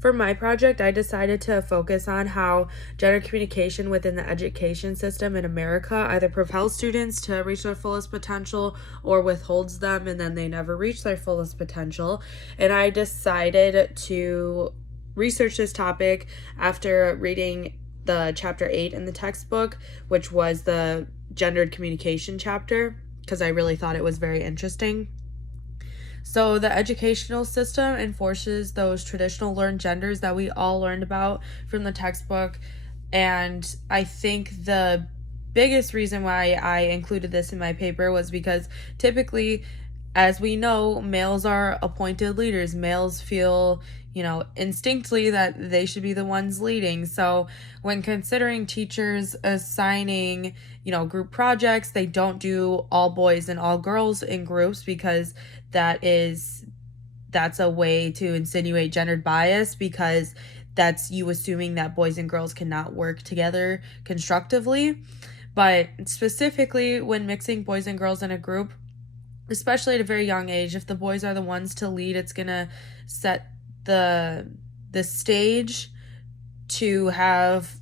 For my project, I decided to focus on how gender communication within the education system in America either propels students to reach their fullest potential or withholds them and then they never reach their fullest potential. And I decided to research this topic after reading the chapter 8 in the textbook, which was the gendered communication chapter, because I really thought it was very interesting. So, the educational system enforces those traditional learned genders that we all learned about from the textbook. And I think the biggest reason why I included this in my paper was because typically, as we know, males are appointed leaders. Males feel, instinctively that they should be the ones leading. So, when considering teachers assigning, group projects, they don't do all boys and all girls in groups because that's a way to insinuate gendered bias, because that's you assuming that boys and girls cannot work together constructively. But specifically when mixing boys and girls in a group, especially at a very young age, if the boys are the ones to lead, it's going to set the stage to have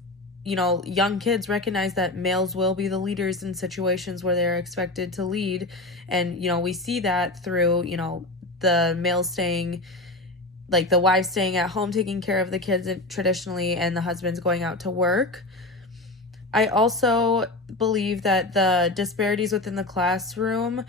young kids recognize that males will be the leaders in situations where they're expected to lead. And we see that through the males staying, like the wives staying at home taking care of the kids traditionally, and the husbands going out to work. I also believe that the disparities within the classroom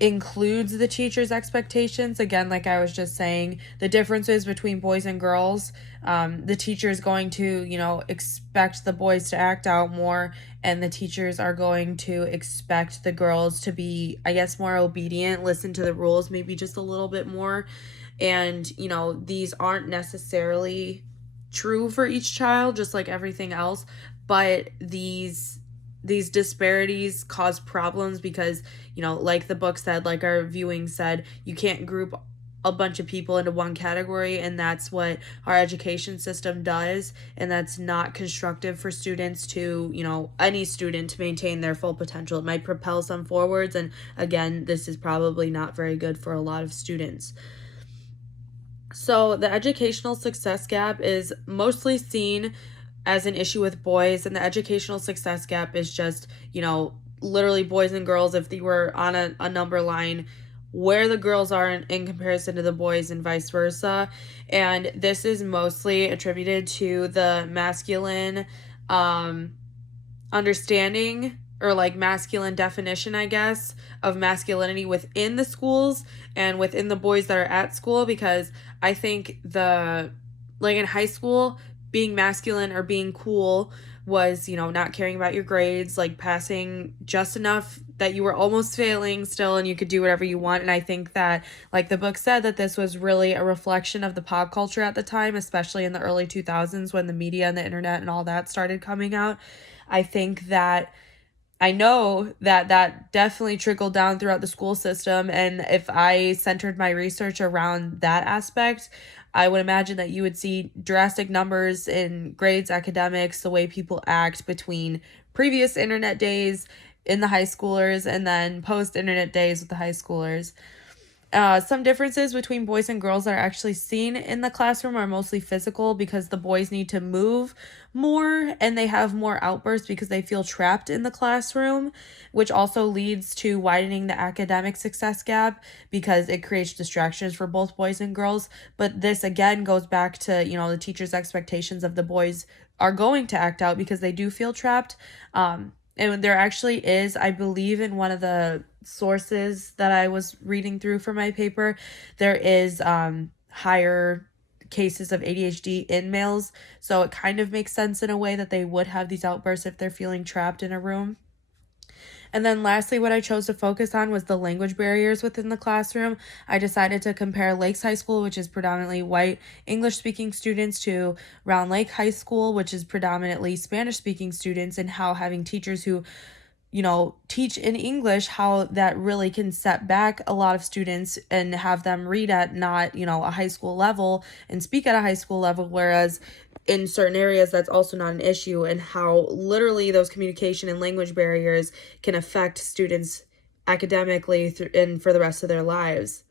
includes the teacher's expectations. Again, like I was just saying, the differences between boys and girls, the teacher is going to, expect the boys to act out more, and the teachers are going to expect the girls to be, I guess, more obedient, listen to the rules maybe just a little bit more. And, these aren't necessarily true for each child, just like everything else, but these disparities cause problems because, like the book said, like our viewing said, you can't group a bunch of people into one category, and that's what our education system does, and that's not constructive for students to, any student to maintain their full potential. It might propel some forwards, and again, this is probably not very good for a lot of students. So the educational success gap is mostly seen as an issue with boys, and the educational success gap is just, literally boys and girls. If they were on a number line, where the girls are in comparison to the boys and vice versa. And this is mostly attributed to the masculine understanding, or like masculine definition, I guess, of masculinity within the schools and within the boys that are at school. Because I think like in high school, being masculine or being cool was, not caring about your grades, like passing just enough that you were almost failing still and you could do whatever you want. And I think that, like the book said, that this was really a reflection of the pop culture at the time, especially in the early 2000s when the media and the internet and all that started coming out. I know that definitely trickled down throughout the school system, and if I centered my research around that aspect, I would imagine that you would see drastic numbers in grades, academics, the way people act between previous internet days in the high schoolers and then post-internet days with the high schoolers. Some differences between boys and girls that are actually seen in the classroom are mostly physical, because the boys need to move more and they have more outbursts because they feel trapped in the classroom, which also leads to widening the academic success gap because it creates distractions for both boys and girls. But this again goes back to, the teacher's expectations of the boys are going to act out because they do feel trapped. And there actually is, I believe, in one of the sources that I was reading through for my paper, there is higher cases of ADHD in males. So it kind of makes sense in a way that they would have these outbursts if they're feeling trapped in a room. And then lastly, what I chose to focus on was the language barriers within the classroom. I decided to compare Lakes High School, which is predominantly white English-speaking students, to Round Lake High School, which is predominantly Spanish-speaking students, and how having teachers who teach in English, how that really can set back a lot of students and have them read at not, a high school level and speak at a high school level, whereas in certain areas that's also not an issue, and how literally those communication and language barriers can affect students academically and for the rest of their lives.